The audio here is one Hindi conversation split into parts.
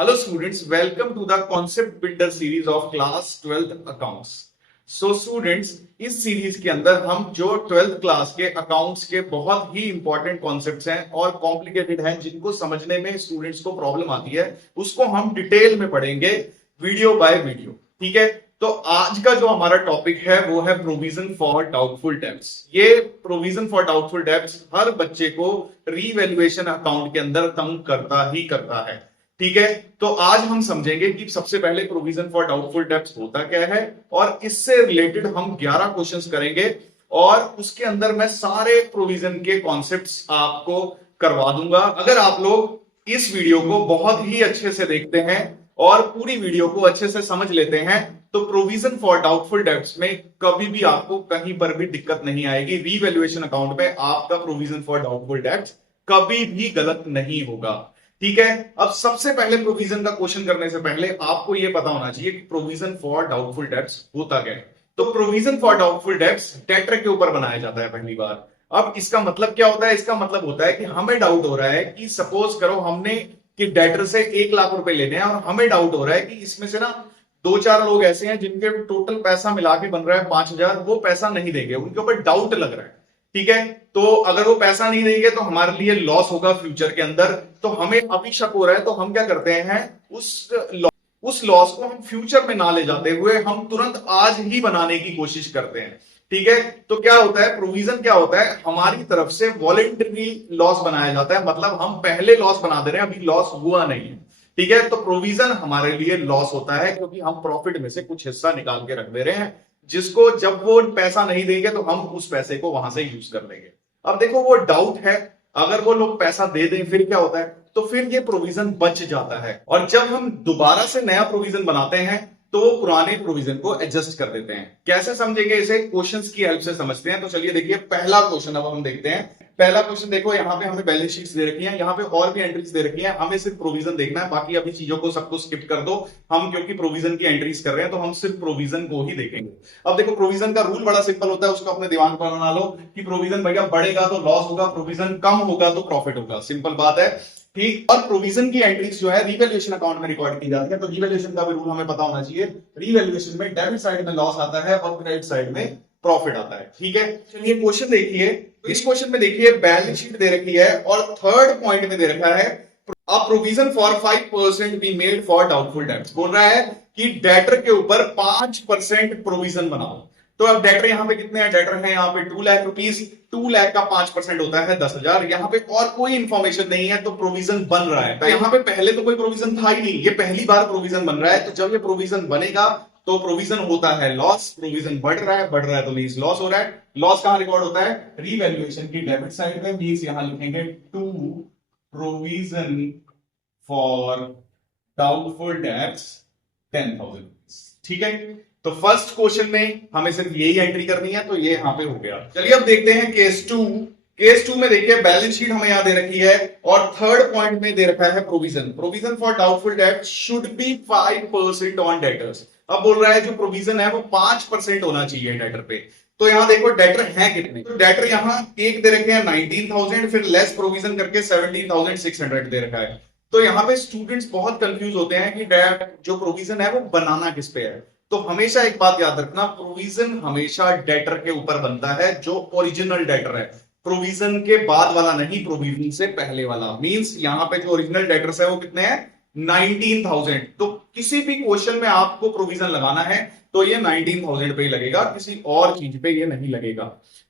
Hello students, welcome to the concept builder series of class 12th accounts. So students, इस सीरीज के अंदर हम जो 12th क्लास के अकाउंट्स के बहुत ही इंपॉर्टेंट कॉन्सेप्ट्स हैं और कॉम्प्लिकेटेड हैं जिनको समझने में स्टूडेंट्स को प्रॉब्लम आती है उसको हम डिटेल में पढ़ेंगे वीडियो बाय वीडियो। ठीक है, तो आज का जो हमारा टॉपिक है वो है प्रोविजन फॉर डाउटफुल डेब्ट्स। ये प्रोविजन फॉर डाउटफुल डेब्ट्स हर बच्चे को रीवैल्यूएशन अकाउंट के अंदर तंग करता ही करता है। ठीक है, तो आज हम समझेंगे कि सबसे पहले प्रोविजन फॉर डाउटफुल डेब्ट्स होता क्या है और इससे रिलेटेड हम 11 क्वेश्चंस करेंगे और उसके अंदर मैं सारे प्रोविजन के कॉन्सेप्ट्स आपको करवा दूंगा। अगर आप लोग इस वीडियो को बहुत ही अच्छे से देखते हैं और पूरी वीडियो को अच्छे से समझ लेते हैं तो प्रोविजन फॉर डाउटफुल डेब्ट्स में कभी भी आपको कहीं पर भी दिक्कत नहीं आएगी। रीवैल्यूएशन अकाउंट में आपका प्रोविजन फॉर डाउटफुल डेब्ट्स कभी भी गलत नहीं होगा। ठीक है, अब सबसे पहले प्रोविजन का क्वेश्चन करने से पहले आपको यह पता होना चाहिए कि प्रोविजन फॉर डाउटफुल डेब्ट्स होता क्या है। तो provision for doubtful debts debtor के ऊपर बनाया जाता है पहली बार। अब इसका मतलब क्या होता है? इसका मतलब होता है कि हमें डाउट हो रहा है कि सपोज करो हमने कि डेटर से 1 लाख रुपए लेने हैं और हमें डाउट हो रहा है कि इसमें से ना 2-4 लोग ऐसे हैं जिनके टोटल पैसा मिला के बन रहा है 5,000, वो पैसा नहीं देंगे, उनके ऊपर डाउट लग रहा है। ठीक है, तो अगर वो पैसा नहीं देंगे तो हमारे लिए लॉस होगा फ्यूचर के अंदर। तो हमें अभी शक हो रहा है तो हम क्या करते हैं, उस लॉस को हम फ्यूचर में ना ले जाते हुए हम तुरंत आज ही बनाने की कोशिश करते हैं। ठीक है, तो क्या होता है, प्रोविजन क्या होता है, हमारी तरफ से वॉलेंटरी लॉस बनाया जाता है। मतलब हम पहले लॉस बना दे रहे हैं, अभी लॉस हुआ नहीं है। ठीक है, तो प्रोविजन हमारे लिए लॉस होता है क्योंकि हम प्रॉफिट में से कुछ हिस्सा निकाल के रख दे रहे हैं जिसको जब वो पैसा नहीं देंगे तो हम उस पैसे को वहां से यूज कर लेंगे। अब देखो वो डाउट है, अगर वो लोग पैसा दे दें फिर क्या होता है, तो फिर ये प्रोविजन बच जाता है और जब हम दोबारा से नया प्रोविजन बनाते हैं तो वो पुराने प्रोविजन को एडजस्ट कर देते हैं। कैसे समझेंगे इसे? क्वेश्चंस की हेल्प से समझते हैं। तो चलिए देखिए पहला क्वेश्चन अब हम देखते हैं। पहला क्वेश्चन देखो, यहाँ पे हमें बैलेंस शीट्स दे रखी हैं, यहाँ पे और भी एंट्रीज दे रखी हैं, हमें सिर्फ प्रोविजन देखना है, बाकी अभी चीजों को सबको स्किप कर दो। हम क्योंकि प्रोविजन की एंट्रीज कर रहे हैं तो हम सिर्फ प्रोविजन को ही देखेंगे। अब देखो प्रोविजन का रूल बड़ा सिंपल होता है, उसको अपने दिमाग पर बना लो कि प्रोविजन भैया बढ़ेगा तो लॉस होगा, प्रोविजन कम होगा तो प्रॉफिट होगा। सिंपल बात है। ठीक, और प्रोविजन की एंट्रीज जो है रीवैल्यूएशन अकाउंट में रिकॉर्ड की जाती है। तो रीवैल्यूएशन का भी रूल हमें पता होना चाहिए। रीवैल्यूएशन में डेबिट साइड में लॉस आता है और क्रेडिट साइड में प्रॉफिट आता है। ठीक है, चलिए क्वेश्चन देखिए। इस क्वेश्चन में देखिए बैलेंस शीट दे रखी है और थर्ड पॉइंट में दे रखा है a provision for 5% be made for doubtful debts. बोल रहा है कि डेटर के ऊपर 5% प्रोविजन बनाओ। तो अब डेटर यहाँ पे कितने हैं? डेटर है यहाँ पे 2 लाख रुपीस। 2 लाख का 5% होता है 10,000। यहाँ पे और कोई इंफॉर्मेशन नहीं है तो प्रोविजन बन रहा है। तो यहाँ पे पहले तो कोई प्रोविजन था ही नहीं, ये पहली बार प्रोविजन बन रहा है। तो जब ये प्रोविजन बनेगा तो प्रोविजन होता है लॉस। प्रोविजन बढ़ रहा है तो मींस लॉस हो रहा है। लॉस कहां रिकॉर्ड होता है? रीवैल्यूएशन की डेबिट साइड में। मींस यहां लिखेंगे to provision for doubtful debts 10,000। ठीक है, तो फर्स्ट क्वेश्चन में हमें सिर्फ यही एंट्री करनी है, तो ये यहां पे हो गया। चलिए अब देखते हैं केस 2। केस 2 में देखिए बैलेंस शीट हमें यहां दे रखी है और थर्ड पॉइंट में दे रखा है प्रोविजन। प्रोविजन फॉर डाउटफुल डेब्ट शुड बी 5% ऑन डेटर्स। अब बोल रहा है जो प्रोविजन है वो 5% होना चाहिए डेटर पे। तो यहां देखो डेटर है कितने, तो डेटर यहां एक दे रखे हैं 19,000, फिर लेस प्रोविजन करके 17,600 दे रखा है। तो यहां पे स्टूडेंट्स बहुत कंफ्यूज होते हैं कि जो प्रोविजन है वो बनाना किस पे है। तो हमेशा एक बात याद रखना, प्रोविजन हमेशा डेटर के ऊपर बनता है जो ओरिजिनल डेटर है। प्रोविजन के बाद वाला नहीं, प्रोविजन से पहले वाला। मींस यहां पे जो ओरिजिनल डेटर्स है वो कितने हैं? 19,000। तो किसी भी क्वेश्चन में आपको प्रोविजन लगाना है तो ये 19,000 पे ही लगेगा, किसी और चीज पे ये नहीं लगेगा।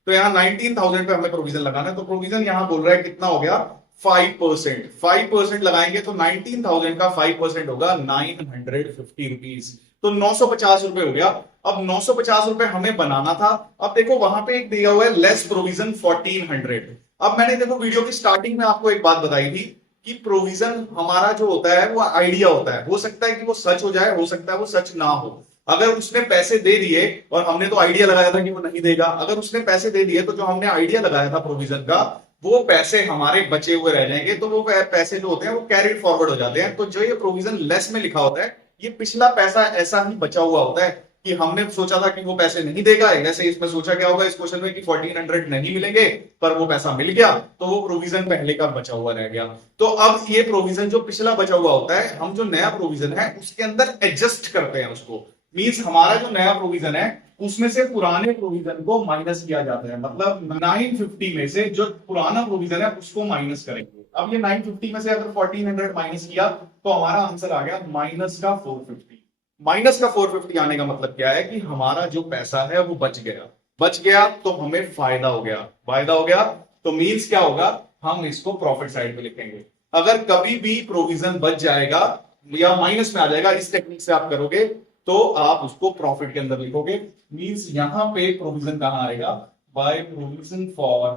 तो यहाँ 19,000 पे हमें प्रोविजन लगाना है। तो प्रोविजन यहां बोल रहा है कितना हो गया? 5%। 5% लगाएंगे तो 19,000 का 5% होगा 950 रुपीज। तो 950 रुपए हो गया। अब 950 रुपए हमें बनाना था। अब देखो वहां पे एक दिया हुआ है लेस प्रोविजन 1400। अब मैंने देखो वीडियो की स्टार्टिंग में आपको एक बात बताई थी कि प्रोविजन हमारा जो होता है वो आइडिया होता है। हो सकता है कि वो सच हो जाए, हो सकता है वो सच ना हो। अगर उसने पैसे दे दिए और हमने तो आइडिया लगाया था कि वो नहीं देगा, अगर उसने पैसे दे दिए तो जो हमने आइडिया लगाया था प्रोविजन का वो पैसे हमारे बचे हुए रह जाएंगे। तो वो पैसे जो होते हैं वो कैरिड फॉरवर्ड हो जाते हैं। तो जो ये प्रोविजन लेस में लिखा होता है ये पिछला पैसा ऐसा ही बचा हुआ होता है। कि हमने सोचा था कि वो पैसे नहीं देगा, वैसे इसमें सोचा क्या होगा इस क्वेश्चन में कि 1400 नहीं मिलेंगे, पर वो पैसा मिल गया, तो वो प्रोविजन पहले का बचा हुआ रह गया। तो अब ये प्रोविजन जो पिछला बचा हुआ होता है, हम जो नया प्रोविजन है उसके अंदर एडजस्ट करते हैं उसको। मींस हमारा जो नया प्रोविजन है उसमें से पुराने प्रोविजन को माइनस किया जाता है, मतलब 950 में से जो पुराना प्रोविजन है उसको माइनस करेंगे। अब ये 950 में से अगर 1400 माइनस किया तो हमारा आंसर आ गया माइनस का 450। माइनस का 450 आने का मतलब क्या है कि हमारा जो पैसा है वो बच गया। बच गया तो हमें फायदा हो गया, फायदा हो गया तो मींस क्या होगा, हम इसको प्रॉफिट साइड पे लिखेंगे। अगर कभी भी प्रोविजन बच जाएगा या माइनस में आ जाएगा, इस टेक्निक से आप करोगे तो आप उसको प्रॉफिट के अंदर लिखोगे। मींस यहां पे प्रोविजन कहां आएगा, by provision for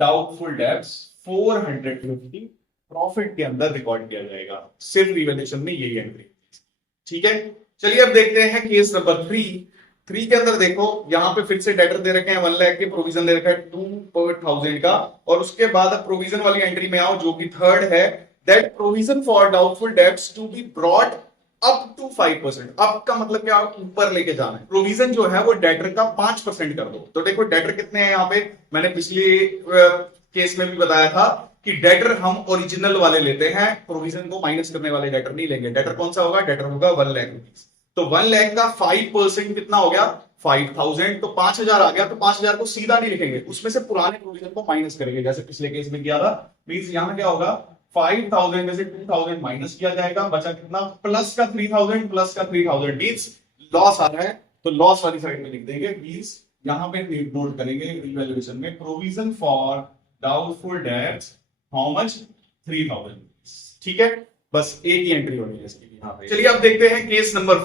doubtful debts 450 profit के अंदर रिकॉर्ड किया जाएगा। सिर्फ रिवैल्यूएशन में यही एंट्री, ठीक है। चलिए अब देखते हैं केस नंबर 3 के अंदर देखो, यहां पे फिर से डेटर दे रखे हैं 1 लाख के, प्रोविजन दे रखा है 2 per 1000 का, और उसके बाद अब प्रोविजन वाली एंट्री में आओ जो कि थर्ड है, that provision for doubtful debts to be brought up to 5%। Up का मतलब क्या, ऊपर लेके जाना है। प्रोविजन जो है वो डेटर का 5% कर दो। तो देखो डेटर कितने हैं यहाँ पे, मैंने पिछले केस में भी बताया था कि डेटर हम ओरिजिनल वाले लेते हैं, प्रोविजन को माइनस करने वाले डेटर नहीं लेंगे। डेटर कौन सा होगा, डेटर होगा 1 लाख रुपीज। तो 1 लाख का 5% कितना हो गया 5000, तो 5000 आ गया। तो 5000 को सीधा नहीं लिखेंगे, उसमें से पुराने प्रोविजन को माइनस करेंगे जैसे पिछले केस में किया था। मींस यहां क्या होगा, 5000 में से 2000 माइनस किया जाएगा, बचा कितना, प्लस का 3000, प्लस का 3000 मींस लॉस आ रहा है, तो लॉस वाली साइड में लिख देंगे। मींस यहां पे नोट करेंगे रिवैल्यूएशन में, provision for doubtful debts how much, 3000। ठीक है, बस एक ही एंट्री होनी है इसकी यहाँ पे। चलिए अब देखते हैं केस नंबर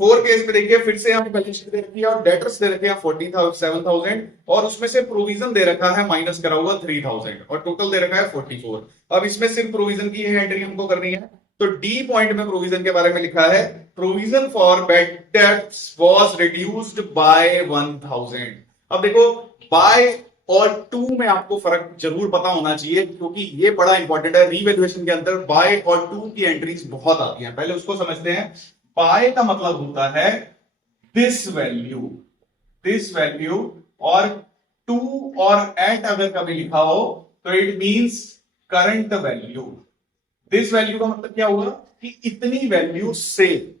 4 केस में देखिए, फिर से हमें बैलेंस शीट दे रखी है और डेटर्स दे रखे हैं 47,000 और उसमें से प्रोविजन दे रखा है माइनस करा हुआ 3000 और टोटल दे रखा है 44। अब इसमें सिर्फ प्रोविजन की है एंट्री हमको करनी है। तो डी पॉइंट में प्रोविजन के बारे में लिखा है, provision for bad debts was reduced by 1000। अब देखो बाय और टू में आपको फर्क जरूर पता होना चाहिए, क्योंकि ये बड़ा इंपॉर्टेंट है। रीवैल्यूएशन के अंदर बाय और टू की एंट्रीज बहुत आती हैं, पहले उसको समझते हैं। बाय का मतलब होता है दिस वैल्यू, और टू और एट अगर कभी लिखा हो तो it means current value. This value का मतलब क्या हुआ कि इतनी वैल्यू से,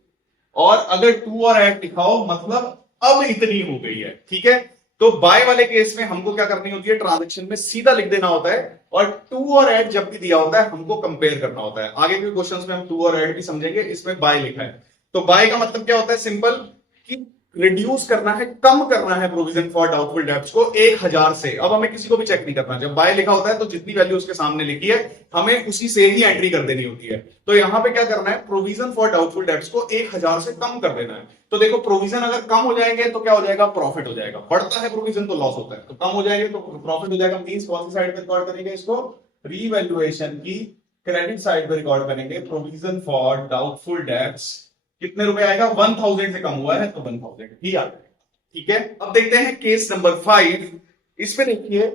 और अगर टू और एट लिखा हो मतलब अब इतनी हो गई है। ठीक है, तो बाय वाले केस में हमको क्या करनी होती है, ट्रांजैक्शन में सीधा लिख देना होता है, और टू और एट जब भी दिया होता है हमको कंपेयर करना होता है। आगे के क्वेश्चंस में हम टू और एट भी समझेंगे, इसमें बाय लिखा है। तो बाय का मतलब क्या होता है, सिंपल कि रिड्यूस करना है, कम करना है प्रोविजन फॉर डाउटफुल डेब्ट्स को 1000 से। अब हमें किसी को भी चेक नहीं करना, जब बाय लिखा होता है तो जितनी वैल्यू उसके सामने लिखी है हमें उसी से ही एंट्री कर देनी होती है। तो यहां पे क्या करना है, प्रोविजन फॉर डाउटफुल डेब्ट्स को 1000 से कम कर देना है। तो देखो प्रोविजन अगर कम हो जाएंगे तो क्या हो जाएगा, प्रॉफिट हो जाएगा। बढ़ता है प्रोविजन तो लॉस होता है, तो कम हो जाएंगे तो प्रॉफिट हो जाएगा। मींस कौन सी साइड पे रिकॉर्ड करेंगे इसको, रीवैल्यूएशन की क्रेडिट साइड पे रिकॉर्ड करेंगे। प्रोविजन फॉर डाउटफुल डेब्ट्स कितने रुपए आएगा, 1000 से कम हुआ है तो 1000 ही आ जाएगा। ठीक है, अब देखते हैं केस नंबर 5। इसमें देखिए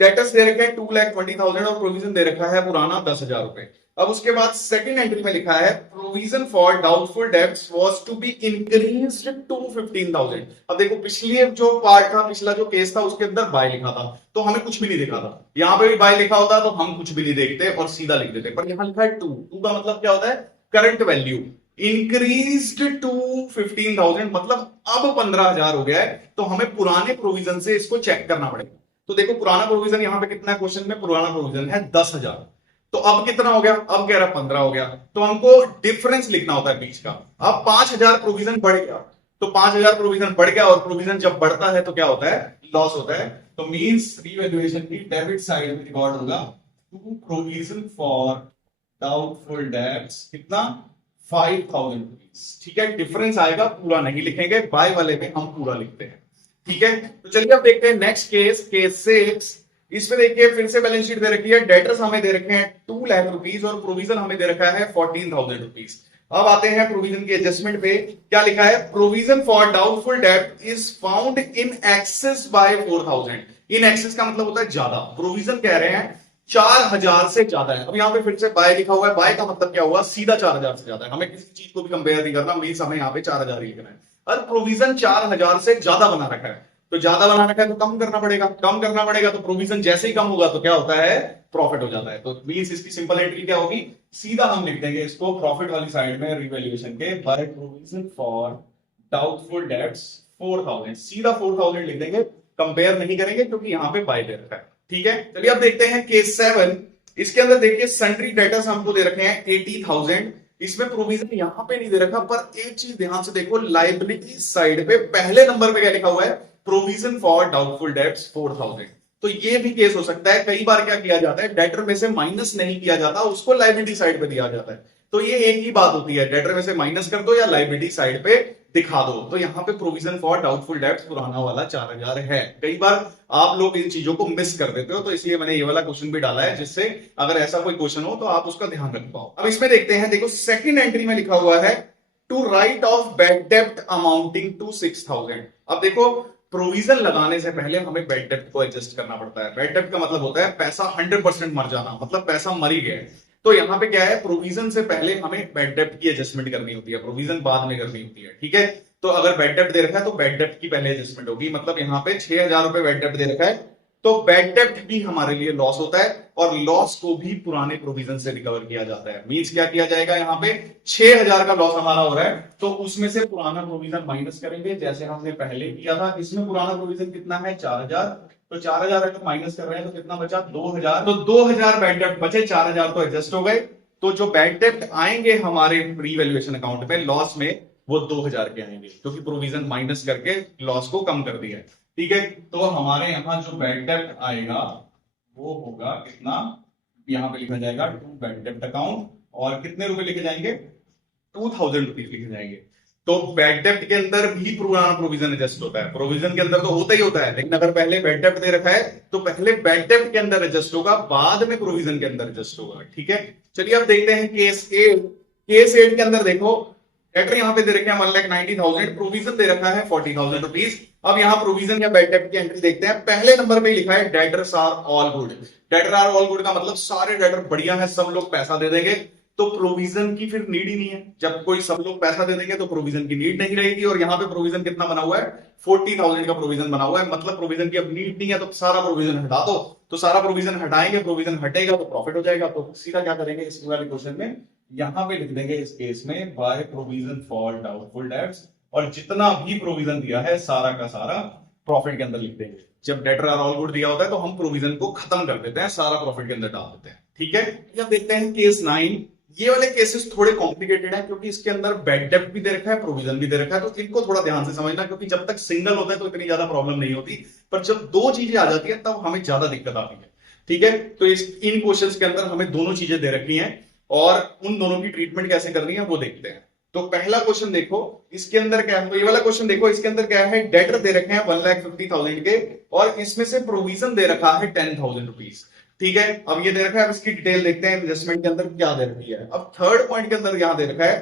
डेटर्स दे रखे हैं 2,20,000 और प्रोविजन दे रखा है पुराना 10,000 रुपए। अब उसके बाद सेकंड एंट्री में लिखा है, provision for doubtful debts was to be increased to 15,000। अब देखो पिछली जो पार्ट था, पिछला जो केस था उसके अंदर बाय लिखा था तो हमें कुछ भी नहीं दिखा था। यहां पे भी बाय लिखा होता तो हम कुछ भी नहीं देखते और सीधा लिख देते, पर यहां लिखा है टू का मतलब क्या होता है, करंट वैल्यू इंक्रीज्ड टू 15,000, मतलब अब 15,000 हो गया है। तो हमें पुराने प्रोविजन से इसको चेक करना पड़ेगा। तो देखो पुराना प्रोविजन यहां पे कितना है, क्वेश्चन में पुराना प्रोविजन है 10,000, तो अब कितना हो गया, अब कह रहा 15 हो गया। तो हमको डिफरेंस लिखना होता है बीच का। अब 5,000 प्रोविजन बढ़ गया, तो 5,000 प्रोविजन बढ़ गया, और प्रोविजन जब बढ़ता है तो क्या होता है, लॉस होता है। तो मींस रीवैल्यूएशन की डेबिट साइड में रिकॉर्ड होगा to provision for doubtful debts कितना, 5,000 रुपीज। ठीक है, डिफरेंस आएगा, पूरा नहीं लिखेंगे, बाय वाले में हम पूरा लिखते हैं। ठीक है, तो चलिए अब देखते हैं नेक्स्ट केस, केस 6। इसमें देखिए फिर से बैलेंस शीट दे रखी है, डेटर्स हमें दे रखे हैं 2 लाख रुपीज और प्रोविजन हमें दे रखा है 14,000 रुपीज। अब आते हैं प्रोविजन के एडजस्टमेंट पे। क्या लिखा है, प्रोविजन फॉर डाउटफुल डेब्ट is found in excess by 4,000। In excess का मतलब होता है ज्यादा, प्रोविजन कह रहे हैं 4,000 से ज्यादा है। अब यहाँ पे फिर से बाय लिखा हुआ है, बाय का मतलब क्या हुआ, सीधा 4,000 से ज्यादा है। हमें किसी चीज को भी कंपेयर नहीं करना, मींस हमें यहाँ पे 4,000 ही लिखना है। और प्रोविजन 4000 से ज्यादा बना रखा है, तो ज्यादा बना रखा है तो कम करना पड़ेगा, कम करना पड़ेगा तो प्रोविजन जैसे ही कम होगा तो क्या होता है, प्रॉफिट हो जाता है। तो मींस इसकी सिंपल एंट्री क्या होगी, सीधा हम लिख देंगे इसको प्रॉफिट वाली साइड में रिवैल्यूएशन के, by provision for doubtful debts 4000, सीधा 4000 लिख देंगे, कंपेयर नहीं करेंगे क्योंकि यहां पे बाय दे रखा है। ठीक है, चलिए अब देखते हैं केस 7। इसके अंदर देखिए सन्ड्री डेटर्स हमको दे रखे हैं 80,000, इसमें प्रोविजन यहां पे नहीं दे रखा, पर एक चीज ध्यान से देखो, लायबिलिटी साइड पे पहले नंबर पे क्या लिखा हुआ है, प्रोविजन फॉर डाउटफुल डेब्ट्स 4000। तो ये भी केस हो सकता है, कई बार क्या किया जाता है, डेटर में से माइनस नहीं किया जाता, उसको लायबिलिटी साइड पे दिया जाता है। तो ये एक ही बात होती है, डेटर में से माइनस कर दो या लायबिलिटी साइड पे दिखा दो। तो यहां पे प्रोविजन फॉर डाउटफुल डेब्ट्स पुराना वाला 4000 है। कई बार आप लोग इन चीजों को मिस कर देते हो, तो इसलिए मैंने ये वाला क्वेश्चन भी डाला है, जिससे अगर ऐसा कोई क्वेश्चन हो तो आप उसका ध्यान रख पाओ। अब इसमें देखते हैं, देखो सेकंड एंट्री में लिखा हुआ है टू राइट ऑफ बैड डेब्ट अमाउंटिंग टू 6000। अब देखो प्रोविजन लगाने से पहले हमें बैड डेब्ट को एडजस्ट करना पड़ता है। बैड डेब्ट का मतलब होता है पैसा 100% मर जाना, मतलब पैसा मर ही गया है। तो यहां पे क्या है, प्रोविजन से पहले हमें बैड डेब्ट की एडजस्टमेंट करनी होती है, प्रोविजन बाद में करनी होती है। ठीक है, तो अगर बैड डेब्ट दे रखा है तो बैड डेब्ट की पहले एडजस्टमेंट होगी, मतलब यहां पे 6000 रुपए बैड डेब्ट दे रखा है, तो बैड डेब्ट भी हमारे लिए लॉस होता है, और लॉस को भी पुराने प्रोविजन से रिकवर किया जाता है। मींस क्या किया जाएगा, यहां पे 6000 का लॉस हमारा हो रहा है, तो उसमें से पुराना प्रोविजन माइनस करेंगे, जैसे हमने पहले किया था। इसमें पुराना प्रोविजन कितना है, 4000, तो 4000 अगर माइनस कर रहे हैं तो कितना बचा, 2000, तो 2000 बैड डेब्ट बचे, 4000 तो एडजस्ट हो गए। तो जो बैड डेब्ट आएंगे हमारे रीवैल्यूएशन अकाउंट में लॉस में, वो 2000 के आएंगे, क्योंकि प्रोविजन माइनस करके लॉस को कम कर दिया है। ठीक है, तो हमारे यहां जो बैड डेब्ट आएगा वो होगा कितना, यहां पे लिखा जाएगा टू बैड डेब्ट अकाउंट, और कितने रुपए लिखे जाएंगे, 2000 रुपीज लिखे जाएंगे। तो बैड डेब्ट के अंदर भी पुराना प्रोविजन एडजस्ट होता है, प्रोविजन के अंदर तो होता ही होता है, लेकिन अगर पहले बैड डेब्ट दे रखा है तो पहले बैड डेब्ट के अंदर एडजस्ट होगा, बाद में प्रोविजन के अंदर एडजस्ट होगा। ठीक है, चलिए अब देखते हैं केस 8। केस 8 के अंदर देखो डेटर यहां पे दे रखे हैं 1,90,000, प्रोविजन दे रखा है 40,000 रुपीज। अब यहां प्रोविजन या बैड डेब्ट की एंट्री देखते हैं। पहले नंबर पे लिखा है debtors are all good. Debtor are all good का मतलब सारे डेटर बढ़िया है, सब लोग पैसा दे देंगे, तो प्रोविजन की फिर नीड ही नहीं है। जब कोई सब लोग पैसा दे देंगे तो प्रोविजन की नीड नहीं रहेगी, और यहां पे प्रोविजन कितना बना हुआ है, 40,000 का प्रोविजन बना हुआ है, मतलब प्रोविजन की अब नीड नहीं है, तो सारा प्रोविजन हटा दो। तो सारा प्रोविजन हटाएंगे, प्रोविजन हटेगा तो प्रॉफिट हो जाएगा। तो सीधा क्या करेंगे इस वाले क्वेश्चन में, यहां पे लिख देंगे इस केस में by provision for doubtful debts, और जितना भी प्रोविजन दिया है सारा का सारा प्रॉफिट के अंदर लिख देंगे। जब डेटर आर ऑल गुड दिया होता है तो हम प्रोविजन को खत्म कर देते हैं, सारा प्रॉफिट के अंदर डाल देते हैं। ठीक है, अब देखते हैं केस 9। ये वाले केसेस थोड़े कॉम्प्लिकेटेड हैं, क्योंकि इसके अंदर बैड डेब्ट भी दे रखा है, प्रोविजन भी दे रखा है, तो इनको थोड़ा ध्यान से समझना, क्योंकि जब तक सिंगल होता है तो इतनी ज्यादा प्रॉब्लम नहीं होती, पर जब दो चीजें आ जाती है तब हमें ज्यादा दिक्कत आती है। ठीक है, तो इन क्वेश्चंस के अंदर हमें दोनों चीजें दे रखी हैं, और उन दोनों की ट्रीटमेंट कैसे करनी है वो देखते हैं। तो पहला क्वेश्चन देखो, इसके अंदर क्या है, तो ये वाला क्वेश्चन देखो, इसके अंदर क्या है, डेटर दे रखे हैं 1,50,000 के, और इसमें से प्रोविजन दे रखा है 10,000 रुपीज। ठीक है, अब ये दे रखा है, अब इसकी डिटेल देखते हैं इन्वेस्टमेंट के अंदर क्या दे रखी है। अब थर्ड पॉइंट के अंदर यहां दे रखा है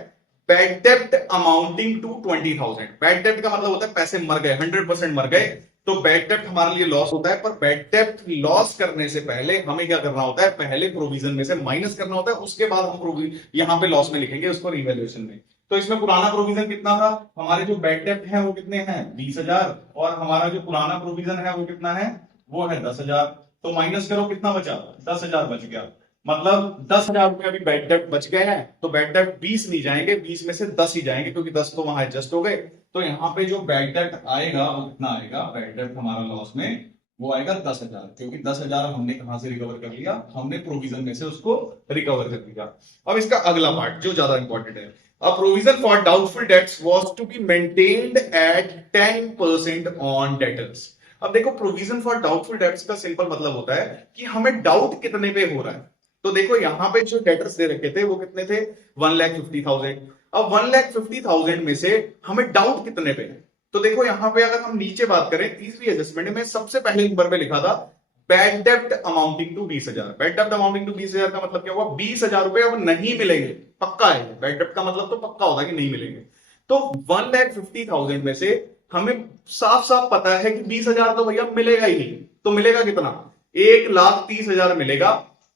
बैड डेब्ट अमाउंटिंग टू 20,000। बैड डेब्ट का मतलब होता है पैसे मर गए, 100% मर गए, तो बैड डेब्ट हमारे लिए लॉस होता है। पर बैड डेब्ट लॉस करने से पहले हमें क्या करना होता है, पहले प्रोविजन में से माइनस करना होता है, उसके बाद हम यहां पे लॉस में लिखेंगे उसको रिवैल्यूएशन में। तो इसमें पुराना प्रोविजन कितना था, हमारे जो बैड डेब्ट है वो कितने हैं, 20,000, और हमारा जो पुराना प्रोविजन है वो कितना है, वो है 10,000। तो माइनस करो, कितना बचा, 10,000 बच गया, मतलब 10,000 रुपए अभी बैड डेब्ट बच गए हैं। तो बैड डेब्ट 20 नहीं जाएंगे, 20 में से 10 ही जाएंगे, क्योंकि 10 तो वहां एडजस्ट हो गए। तो यहाँ पे जो बैड डेब्ट आएगा वो कितना आएगा, बैड डेब्ट हमारा लॉस में वो आएगा 10,000, क्योंकि 10,000 हमने कहां से रिकवर कर लिया, हमने प्रोविजन में से उसको रिकवर कर लिया। अब इसका अगला पार्ट जो ज्यादा इंपॉर्टेंट है, A provision for doubtful debts was to be maintained at 10% on debtors. अब देखो प्रोविजन फॉर डाउटफुल डेब्ट्स का सिंपल मतलब होता है कि हमें डाउट कितने पे हो रहा है। तो देखो यहां पे जो डेटर्स दे रखे थे वो कितने थे, 1,50,000। अब 1,50,000 में से हमें डाउट कितने पे है, तो देखो यहां पे अगर हम नीचे बात करें तीसरी एडजस्टमेंट में सबसे पहले नंबर पे लिखा था बैड डेब्ट अमाउंटिंग टू 20,000। बैड डेब्ट अमाउंटिंग टू 20,000 का मतलब क्या हुआ, 20,000 रुपए अब नहीं मिलेंगे, पक्का है। बैड डेब्ट का मतलब तो पक्का होता है कि नहीं मिलेंगे। तो 1,50,000 में से हमें साफ साफ पता है कि 20,000 तो भैया मिलेगा ही नहीं, तो मिलेगा कितना, 1,30,000 मिलेगा।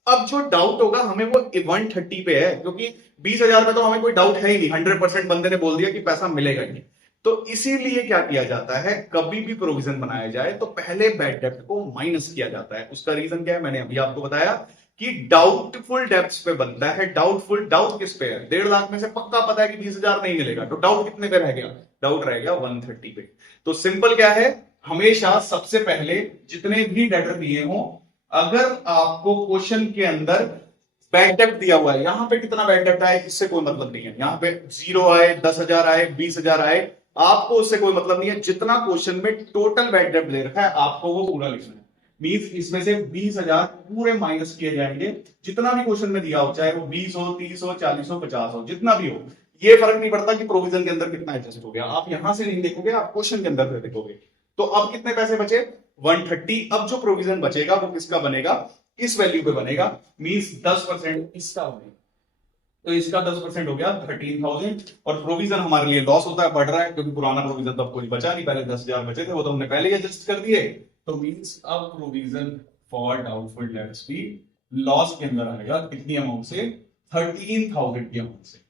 अब जो डाउट होगा हमें वो 130 पे है, क्योंकि 20,000 में तो हमें कोई डाउट है ही नहीं, 100% बंदे ने बोल दिया कि पैसा मिलेगा ही नहीं। तो इसीलिए क्या किया जाता है, कभी भी प्रोविजन बनाया जाए तो पहले बैड डेब्ट को माइनस किया जाता है। उसका रीजन क्या है, मैंने अभी आपको बताया कि डाउटफुल डेब्ट्स पे बनता है। डाउटफुल, डाउट किस पे है, 1.5 लाख में से पक्का पता है कि 20,000 नहीं मिलेगा, तो डाउट कितने पे रह गया, डाउट रह गया 130 पे। तो सिंपल क्या है, हमेशा सबसे पहले जितने भी डेटर दिए हों, अगर आपको क्वेश्चन के अंदर बैड डेब्ट दिया हुआ है, यहां पे कितना बैड डेब्ट आए इससे कोई मतलब नहीं है, यहां पे 0 आए, 10,000 आए, 20,000 आए, आपको उससे कोई मतलब नहीं है। जितना क्वेश्चन में टोटल बैड डेब्ट दे रखा है आपको वो पूरा लिखना है। मींस इसमें से 20,000 पूरे माइनस किए जाएंगे, जितना भी क्वेश्चन में दिया हो, चाहे वो 20 हो, 30 हो, 40 हो, 50 हो, जितना भी हो, ये फर्क नहीं पड़ता कि प्रोविजन के अंदर कितना एडजस्ट हो गया। आप यहां से नहीं देखोगे, आप क्वेश्चन के अंदर से देखोगे। तो अब कितने पैसे बचे, 130। अब जो प्रोविजन बचेगा वो किसका बनेगा, इस वैल्यू पे बनेगा, मींस 10% इसका बनेगा। तो इसका 10% हो गया 13,000। और प्रोविजन हमारे लिए लॉस होता है, बढ़ रहा है, क्योंकि पुराना प्रोविजन तो अब कोई बचा नहीं, पहले 10,000 बचे थे, वो तो हमने पहले ही एडजस्ट कर दिए। तो मींस अब प्रोविजन फॉर डाउटफुल डेब्ट्स भी लॉस के अंदर आएगा, कितनी अमाउंट से, 13,000 की अमाउंट से।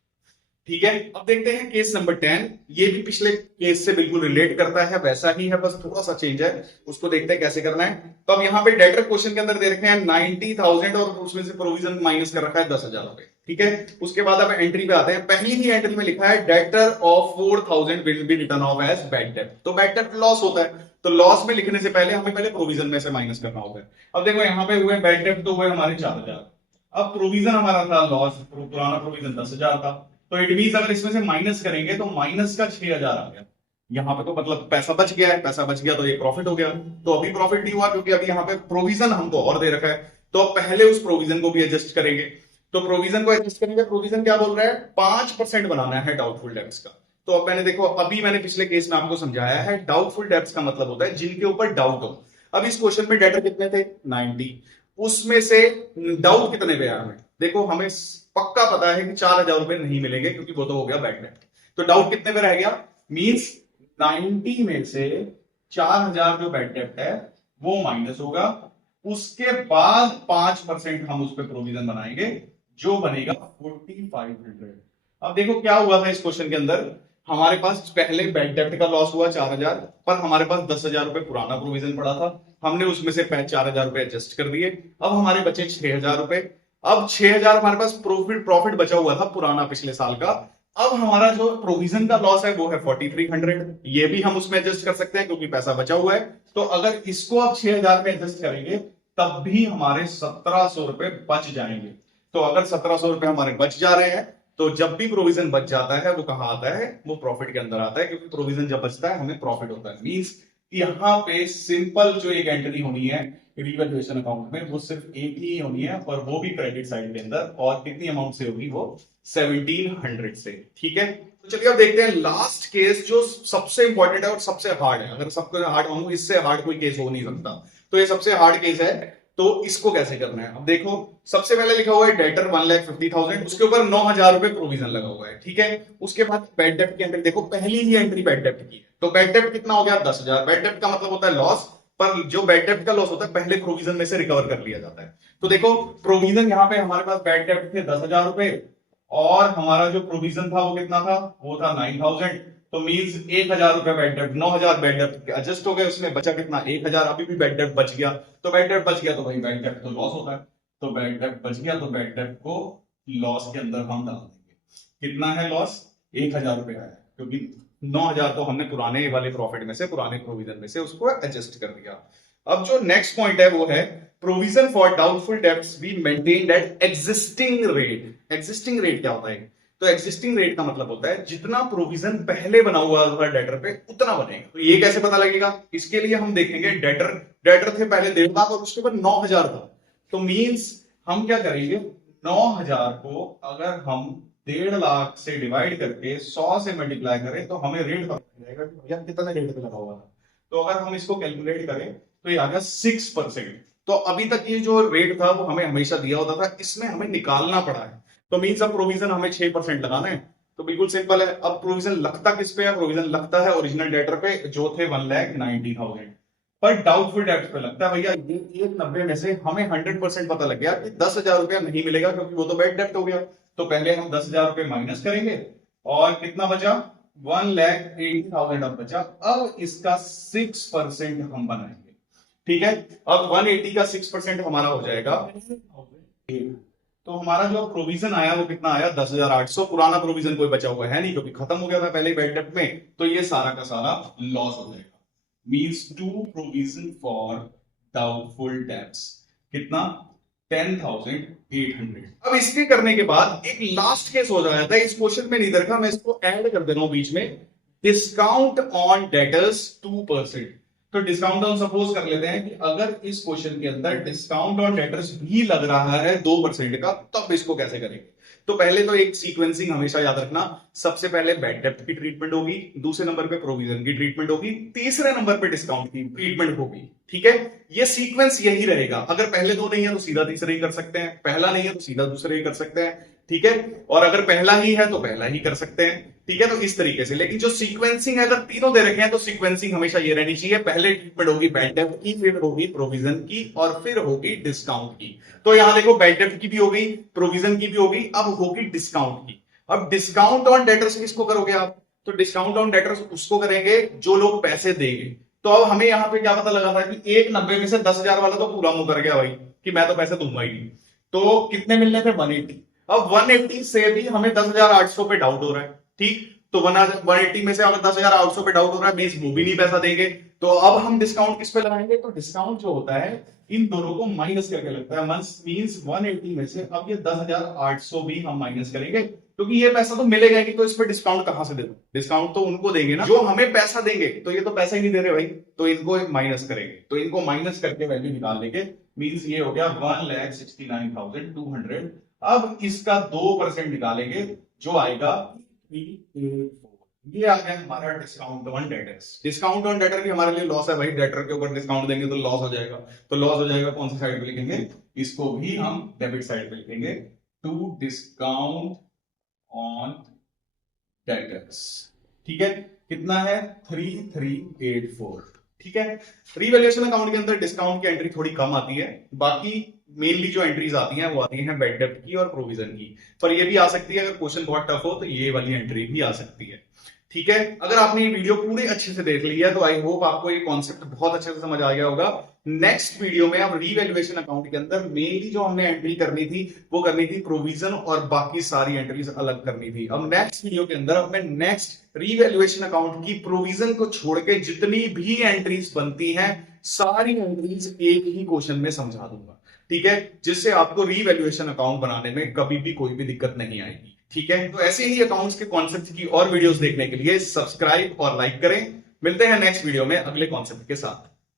ठीक है, अब देखते हैं केस नंबर 10। ये भी पिछले केस से बिल्कुल रिलेट करता है, वैसा ही है, बस थोड़ा सा चेंज है। उसको देखते हैं कैसे करना है। तो अब यहाँ पे डेटर क्वेश्चन के अंदर दे रखे हैं 90,000 और उसमें से प्रोविजन माइनस कर रखा है 10,000 रुपए। ठीक है, उसके बाद अब एंट्री पे आते हैं। पहली ही एंट्री में लिखा है debtor of 4,000 will be written off as bad डेब्ट। तो बैड डेब्ट लॉस होता है, तो लॉस में लिखने से पहले हमें पहले प्रोविजन में से माइनस करना होता है। अब देखो यहाँ पे हुए बैड डेब्ट तो हुए हमारे 4,000। अब प्रोविजन हमारा था लॉस, पुराना प्रोविजन 10,000 था, तो इट मींस अगर इसमें से माइनस करेंगे तो माइनस का 6,000 आ गया यहाँ पे। तो मतलब पैसा बच गया है, पैसा बच गया तो ये प्रॉफिट हो गया। तो अभी प्रॉफिट नहीं हुआ क्योंकि अभी यहाँ पे प्रोविजन हमको और दे रखा है। तो अब पहले उस प्रोविजन को भी एडजस्ट करेंगे। तो प्रोविजन को एडजस्ट करेंगे, प्रोविजन क्या बोल रहा है, 5% बनाना है डाउटफुल डेब्ट्स का। तो अब मैंने देखो, अभी मैंने पिछले केस में आपको समझाया है, डाउटफुल डेब्ट्स का मतलब होता है जिनके ऊपर डाउट हो। अब इस क्वेश्चन में डेटर कितने थे, 90। उसमें से डाउट कितने पे आया हमें, देखो हमें पक्का पता है कि 4,000 रुपए नहीं मिलेंगे क्योंकि वो तो हो गया बैड डेब्ट। तो डाउट कितने पे रह गया, मींस 90 में से 4,000 जो बैड डेब्ट है वो माइनस होगा। उसके बाद 5% हम उस पर प्रोविजन बनाएंगे, जो बनेगा 4,500। अब देखो क्या हुआ था इस क्वेश्चन के अंदर, हमारे पास पहले बैड डेब्ट का लॉस हुआ 4,000, पर हमारे पास 10,000 रुपए पुराना प्रोविजन पड़ा था, हमने उसमें से 4,000 रुपए एडजस्ट कर दिए। अब हमारे बचे 6,000 रुपए। अब 6,000 हमारे पास प्रॉफिट बचा हुआ था पुराना पिछले साल का। अब हमारा जो प्रोविजन का लॉस है वो है 4,300। ये भी हम उसमें एडजस्ट कर सकते हैं क्योंकि पैसा बचा हुआ है। तो अगर इसको अब 6,000 में एडजस्ट करेंगे तब भी हमारे 1,700 रुपए बच जाएंगे। तो अगर 1,700 रुपए हमारे बच जा रहे हैं, तो जब भी प्रोविजन बच जाता है वो कहां आता है, वो प्रॉफिट के अंदर आता है, क्योंकि प्रोविजन जब बचता है हमें प्रॉफिट होता है। मींस यहां पे सिंपल जो एक एंट्री होनी है रिवैल्यूएशन अकाउंट में, वो सिर्फ एक ही होनी है, और वो भी क्रेडिट साइड के अंदर, और कितनी अमाउंट से होगी, वो 1,700 से। ठीक है, तो चलिए अब देखते हैं लास्ट केस जो सबसे इंपॉर्टेंट है और सबसे हार्ड है। अगर सबको हार्ड मांगू, इससे हार्ड कोई केस हो नहीं सकता, तो ये सबसे हार्ड केस है। तो इसको कैसे करना है, अब देखो सबसे पहले लिखा हुआ है डेटर 1,50,000, उसके ऊपर 9,000 रुपए प्रोविजन लगा हुआ है। ठीक है, उसके बाद बैड डेब्ट की एंट्री देखो, पहली ही एंट्री बैड डेब्ट की है, तो बैड डेब्ट कितना हो गया, 10,000। बैड डेब्ट का मतलब होता है लॉस, पर जो बैड डेब्ट का लॉस होता है पहले प्रोविजन में से रिकवर कर लिया जाता है। तो देखो प्रोविजन यहाँ पे हमारे पास बैड डेब्ट थे 10,000 रुपए, और हमारा जो प्रोविजन था वो कितना था, वो था 9,000। तो मींस 1,000 रुपए बैड डेब्ट, 9,000 बैड डेब्ट एडजस्ट हो गए, उसमें बचा कितना, 1,000। अभी भी बैड डेब्ट बच गया, तो बैड डेब्ट बच गया तो भाई बैड डेब्ट तो लॉस होता है। तो बैड डेब्ट बच गया तो बैड डेब्ट को लॉस के अंदर हम डाल देंगे। कितना है लॉस, 1,000 रुपए आया, क्योंकि 9,000 तो हमने पुराने वाले प्रॉफिट में से, पुराने प्रोविजन में से उसको एडजस्ट कर दिया। अब जो नेक्स्ट पॉइंट है वो है provision for doubtful debts be maintained eight existing rate. Existing rate क्या होता है, तो एग्जिस्टिंग रेट का मतलब होता है जितना प्रोविजन पहले बना हुआ था डेटर पे उतना बनेगा। तो ये कैसे पता लगेगा, इसके लिए हम देखेंगे डेटर थे पहले 1.5 लाख और उसके ऊपर 9,000 था। तो मींस हम क्या करेंगे, 9,000 को अगर हम 1.5 लाख से डिवाइड करके 100 से मल्टीप्लाई करें तो हमें रेट पता लग जाएगा कि भैया कितना रेट पे लगा हुआ था। तो अगर हम इसको कैलकुलेट करें तो ये आ गया 6%। तो अभी तक ये जो रेट था वो हमें हमेशा दिया होता था, इसमें हमें निकालना पड़ा है। तो मींस अब प्रोविजन हमें 6% लगाना है। तो बिल्कुल सिंपल है, अब प्रोविजन लगता किस पे है, प्रोविजन लगता है ओरिजिनल डेटर पे जो थे 1,90,000, पर डाउटफुल डेब्ट पे लगता है भैया ये 190 में से हमें 100% पता लग गया कि 10,000 रुपया नहीं मिलेगा क्योंकि वो तो बैड डेब्ट हो गया। तो पहले हम 10,000 रुपए माइनस करेंगे और कितना बचा 1,80,000 अब बचा। अब इसका 6% हम बनाएंगे, ठीक है। अब 180 का 6% हमारा हो जाएगा, तो हमारा जो प्रोविजन आया वो कितना आया, 10,800। पुराना प्रोविजन कोई बचा हुआ है नहीं क्योंकि खत्म हो गया था पहले ही बैड डेब्ट में, तो ये सारा का सारा लॉस हो जाएगा। Means to provision for doubtful debts कितना, 10,800। अब इसके करने के बाद एक लास्ट केस हो जाता है, इस क्वेश्चन में नहीं देखा, मैं इसको ऐड कर दे रहा हूं बीच में, डिस्काउंट ऑन डेटर्स 2%। तो डिस्काउंट ऑन सपोज कर लेते हैं कि अगर इस क्वेश्चन के अंदर डिस्काउंट ऑन डेटर्स भी लग रहा है 2% का, तब इसको कैसे करेंगे। तो पहले तो एक सीक्वेंसिंग हमेशा याद रखना, सबसे पहले बैड डेब्ट की ट्रीटमेंट होगी, दूसरे नंबर पे प्रोविजन की ट्रीटमेंट होगी, तीसरे नंबर पे डिस्काउंट की ट्रीटमेंट होगी, ठीक है। ये सीक्वेंस यही रहेगा। अगर पहले दो नहीं है तो सीधा तीसरे ही कर सकते हैं, पहला नहीं है तो सीधा दूसरे ही कर सकते हैं, ठीक है। और अगर पहला ही है तो पहला ही कर सकते हैं, ठीक है। तो इस तरीके से, लेकिन जो सीक्वेंसिंग है, अगर तीनों दे रखे हैं तो सीक्वेंसिंग हमेशा ये रहनी चाहिए, पहले ट्रीटमेंट होगी बैड डेब्ट की, फिर होगी प्रोविजन की, और फिर होगी डिस्काउंट की। तो यहां देखो बैड डेब्ट की भी हो गई, प्रोविजन की भी हो गई, अब होगी डिस्काउंट की। अब डिस्काउंट ऑन डेटर्स किसको करोगे आप, तो डिस्काउंट ऑन डेटर्स उसको करेंगे जो लोग पैसे देंगे। तो अब हमें यहां पे क्या पता लगा था कि 190 में से 10,000 वाला तो पूरा मुंह कर गया भाई कि मैं तो पैसे दूंगा ही नहीं, तो कितने मिलने थे, 180। अब 180 से भी हमें 10,800 पे डाउट हो रहा है, ठीक। तो 180 में से अगर 10,800 पे डाउट हो रहा है, मींस वो भी नहीं पैसा देंगे। तो अब हम डिस्काउंट किस पे लगाएंगे, तो डिस्काउंट जो होता है इन दोनों को माइनस करके लगता है, मींस 180 में से अब ये 10,800 भी हम माइनस करेंगे, क्योंकि ये पैसा तो मिलेगा नहीं, तो इस पे डिस्काउंट कहां से दे दो, डिस्काउंट तो उनको देंगे ना जो हमें पैसा देंगे, तो ये तो पैसा ही नहीं दे रहे भाई, तो इनको माइनस करेंगे, तो इनको माइनस करके वैल्यू निकाल लेंगे। मींस ये हो गया 1,69,200। अब इसका 2% निकालेंगे जो आएगा 384। ये आ गया हमारा discount on debtors. Discount on debtor भी हमारे लिए लॉस है भाई, डेटर के ऊपर डिस्काउंट देंगे तो लॉस हो जाएगा। तो लॉस हो जाएगा, कौन सी साइड पे लिखेंगे, इसको भी हम डेबिट साइड पे लिखेंगे, टू डिस्काउंट ऑन डेटर्स, ठीक है। कितना है, 3,384, ठीक है। रीवैल्यूएशन अकाउंट के अंदर डिस्काउंट की एंट्री थोड़ी कम आती है, बाकी मेनली जो एंट्रीज आती हैं वो आती हैं बैड डेब्ट की और प्रोविजन की। पर ये भी आ सकती है, अगर क्वेश्चन बहुत टफ हो तो ये वाली एंट्री भी आ सकती है, ठीक है। अगर आपने ये वीडियो पूरे अच्छे से देख लिया तो आई होप आपको ये कॉन्सेप्ट बहुत अच्छे से समझ आ गया होगा। नेक्स्ट वीडियो में अब रीवैल्यूएशन अकाउंट के अंदर मेनली जो हमने एंट्री करनी थी वो करनी थी प्रोविजन, और बाकी सारी एंट्रीज अलग करनी थी। अब नेक्स्ट वीडियो के अंदर अब मैं नेक्स्ट रीवैल्यूएशन अकाउंट की प्रोविजन को छोड़ के जितनी भी एंट्रीज बनती हैं सारी एंट्रीज एक ही क्वेश्चन में समझा दूंगा, ठीक है, जिससे आपको रीवैल्यूएशन अकाउंट बनाने में कभी भी कोई भी दिक्कत नहीं आएगी, ठीक है। तो ऐसे ही अकाउंट्स के कॉन्सेप्ट की और वीडियोस देखने के लिए सब्सक्राइब और लाइक करें। मिलते हैं नेक्स्ट वीडियो में अगले कॉन्सेप्ट के साथ।